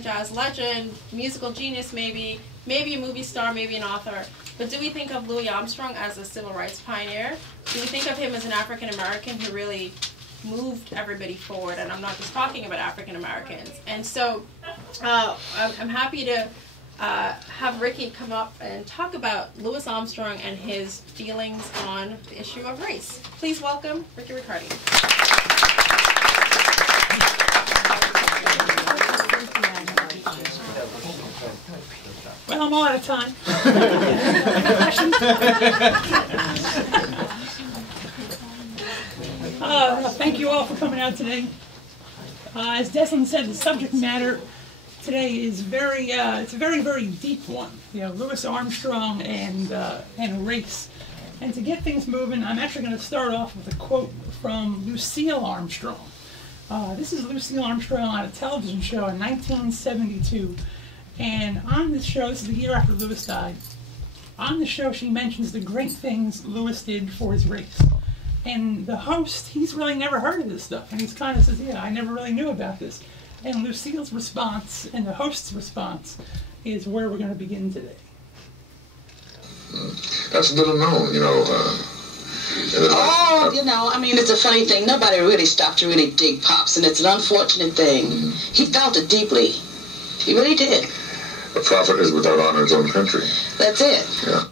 jazz legend, musical genius maybe a movie star, maybe an author. But do we think of Louis Armstrong as a civil rights pioneer? Do we think of him as an African American who really moved everybody forward? And I'm not just talking about African Americans. And so I'm happy to have Ricky come up and talk about Louis Armstrong and his feelings on the issue of race. Please welcome Ricky Riccardi. Well, I'm all out of time. Thank you all for coming out today. As Deslin said, the subject matter today is it's a very, very deep one. You know, Louis Armstrong and race. And to get things moving, I'm actually going to start off with a quote from Lucille Armstrong. This is Lucille Armstrong on a television show in 1972. And on this show, this is the year after Louis died, on the show she mentions the great things Louis did for his race. And the host, he's really never heard of this stuff. And he's kind of says, yeah, I never really knew about this. And Lucille's response and the host's response is where we're going to begin today. That's little known, you know. You know, I mean, it's a funny thing. Nobody really stopped to really dig Pops, and it's an unfortunate thing. He felt it deeply. He really did. A prophet is without honor in his own country. That's it. Yeah.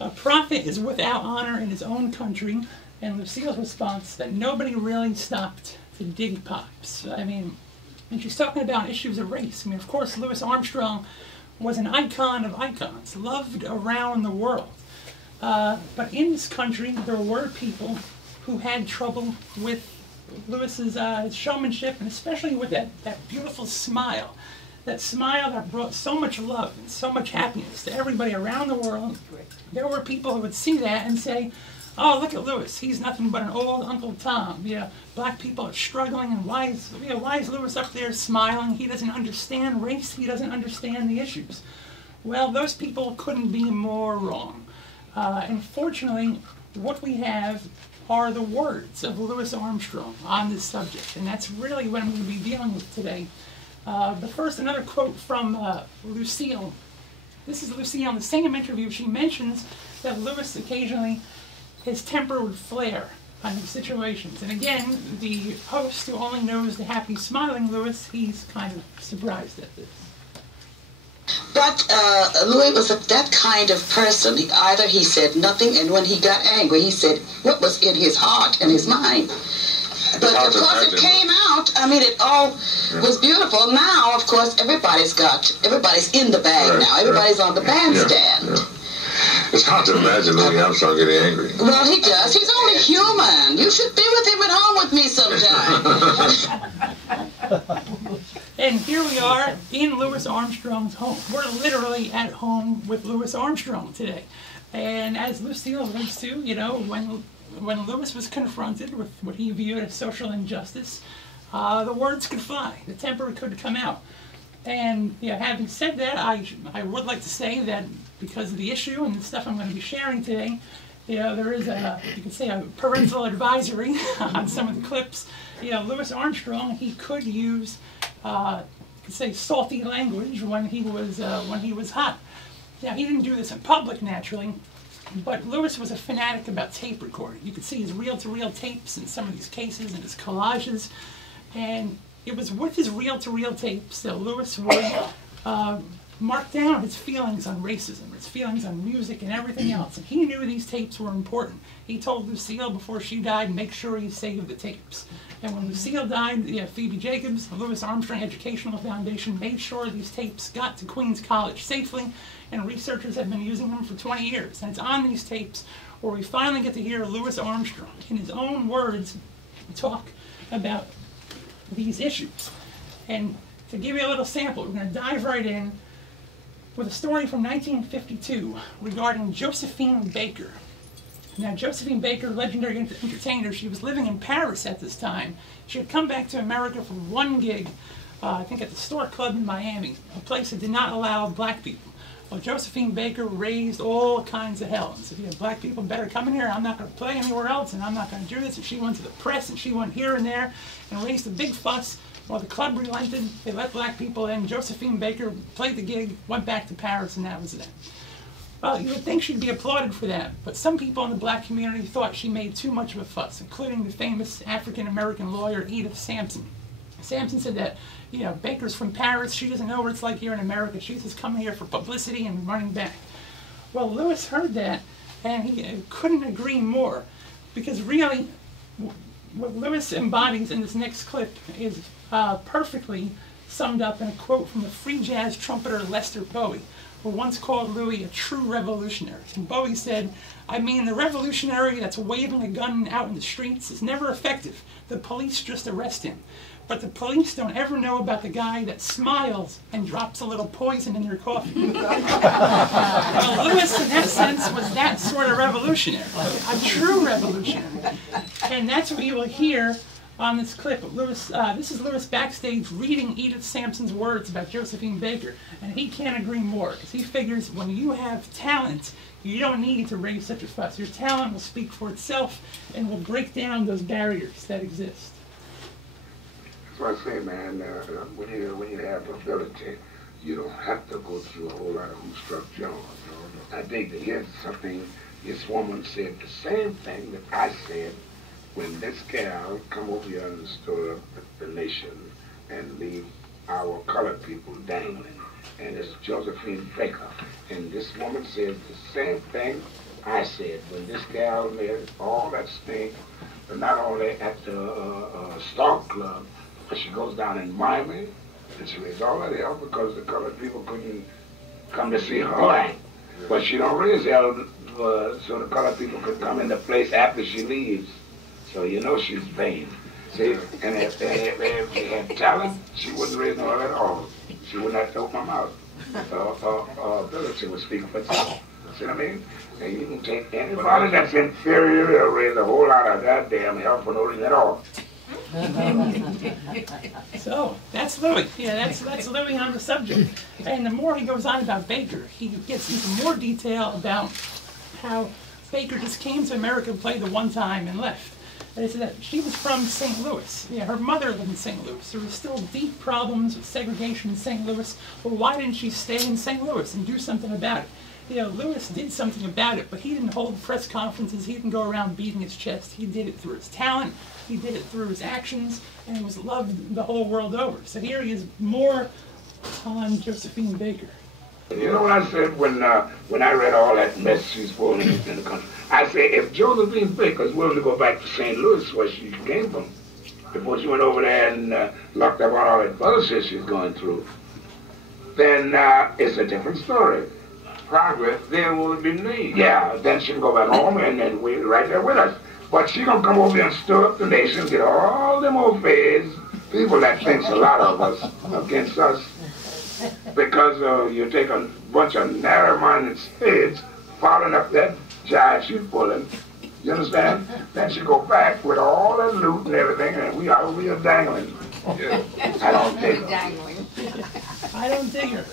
A prophet is without honor in his own country, and Lucille's response that nobody really stopped to dig Pops. I mean, and she's talking about issues of race. I mean, of course, Louis Armstrong was an icon of icons, loved around the world. But in this country, there were people who had trouble with Louis's showmanship, and especially with that beautiful smile. That smile that brought so much love and so much happiness to everybody around the world. There were people who would see that and say, oh, look at Louis, he's nothing but an old Uncle Tom. You know, black people are struggling, and why is Louis up there smiling? He doesn't understand race, he doesn't understand the issues. Well, those people couldn't be more wrong. And fortunately, what we have are the words of Louis Armstrong on this subject, and that's really what I'm going to be dealing with today. But first, another quote from Lucille. This is Lucille in the same interview. She mentions that Louis occasionally, his temper would flare on these situations. And again, the host, who only knows the happy, smiling Louis, he's kind of surprised at this. But Louis was that kind of person. Either he said nothing, and when he got angry, he said what was in his heart and his mind. But of course it came out, I mean, it all was beautiful. Now, of course, everybody's in the bag now. Everybody's on the bandstand. Yeah. It's hard to imagine Louis Armstrong getting angry. Well, he does. He's only human. You should be with him at home with me sometime. And here we are in Louis Armstrong's home. We're literally at home with Louis Armstrong today. And as Lucille alludes to, you know, when Louis was confronted with what he viewed as social injustice, the words could fly, the temper could come out. And you know, having said that, I would like to say that because of the issue and the stuff I'm going to be sharing today, you know, there is you could say a parental advisory on some of the clips. You know, Louis Armstrong, he could use, you could say, salty language when he was hot. Now, he didn't do this in public, naturally. But Louis was a fanatic about tape recording. You could see his reel-to-reel tapes in some of these cases and his collages. And it was with his reel-to-reel tapes that Louis would mark down his feelings on racism, his feelings on music and everything else. And he knew these tapes were important. He told Lucille before she died, make sure you save the tapes. And when Lucille died, Phoebe Jacobs, the Louis Armstrong Educational Foundation, made sure these tapes got to Queens College safely, and researchers have been using them for 20 years. And it's on these tapes where we finally get to hear Louis Armstrong, in his own words, talk about these issues. And to give you a little sample, we're going to dive right in with a story from 1952 regarding Josephine Baker. Now, Josephine Baker, legendary entertainer, she was living in Paris at this time. She had come back to America for one gig, I think at the Stork Club in Miami, a place that did not allow black people. Well, Josephine Baker raised all kinds of hell and said, yeah, black people better come in here, I'm not going to play anywhere else, and I'm not going to do this. And she went to the press, and she went here and there, and raised a big fuss. Well, the club relented, they let black people in, Josephine Baker played the gig, went back to Paris, and that was it. Well, you would think she'd be applauded for that, but some people in the black community thought she made too much of a fuss, including the famous African-American lawyer Edith Sampson. Sampson said that, you know, Baker's from Paris, she doesn't know what it's like here in America, she's just coming here for publicity and running back. Well, Lewis heard that, and he couldn't agree more, because really, what Lewis embodies in this next clip is perfectly summed up in a quote from the free jazz trumpeter Lester Bowie, who once called Louis a true revolutionary. And Bowie said, "I mean, the revolutionary that's waving a gun out in the streets is never effective. The police just arrest him. But the police don't ever know about the guy that smiles and drops a little poison in their coffee." Well, Lewis, in that sense, was that sort of revolutionary, a true revolutionary. And that's what you will hear on this clip. Lewis, this is Lewis backstage reading Edith Sampson's words about Josephine Baker, and he can't agree more, because he figures when you have talent, you don't need to raise such a fuss. Your talent will speak for itself and will break down those barriers that exist. That's what I say, man. When you have ability, you don't have to go through a whole lot of who struck John. I think that here's something this woman said, the same thing that I said when this gal come over here and stir up the nation and leave our colored people dangling. And it's Josephine Baker. And this woman says the same thing I said when this gal made all that stink, but not only at the Stalk Club, but she goes down in Miami and she raised all that hell because the colored people couldn't come to see her act. But she don't raise hell so the colored people could come in the place after she leaves. So you know she's vain. See, and if she had talent, she wouldn't raise no hell at all. She wouldn't have to open her mouth. Ability would speak for itself. See what I mean? And you can take anybody that's inferior, they'll raise a whole lot of goddamn hell for no reason at all. So, that's Louis. Yeah, that's Louis on the subject. And the more he goes on about Baker, he gets into more detail about how Baker just came to America and played the one time and left. And he said that she was from St. Louis. Yeah, her mother lived in St. Louis. There were still deep problems with segregation in St. Louis. Well, why didn't she stay in St. Louis and do something about it? You know, Lewis did something about it, but he didn't hold press conferences. He didn't go around beating his chest. He did it through his talent. He did it through his actions, and he was loved the whole world over. So here he is more on Josephine Baker. You know what I said when I read all that mess she's pulling in the country? I said, if Josephine Baker's willing to go back to St. Louis, where she came from, before she went over there and locked up on all that other shit she's going through, then it's a different story. Progress, there will be need. Yeah, then she can go back home and then we right there with us. But she gonna come over here and stir up the nation, get all them old fays, people that thinks a lot of us against us, because you take a bunch of narrow-minded spades following up that jive she's pulling. You understand? Then she go back with all that loot and everything, and we are over here dangling. Yeah. I don't dig her. I don't dig her.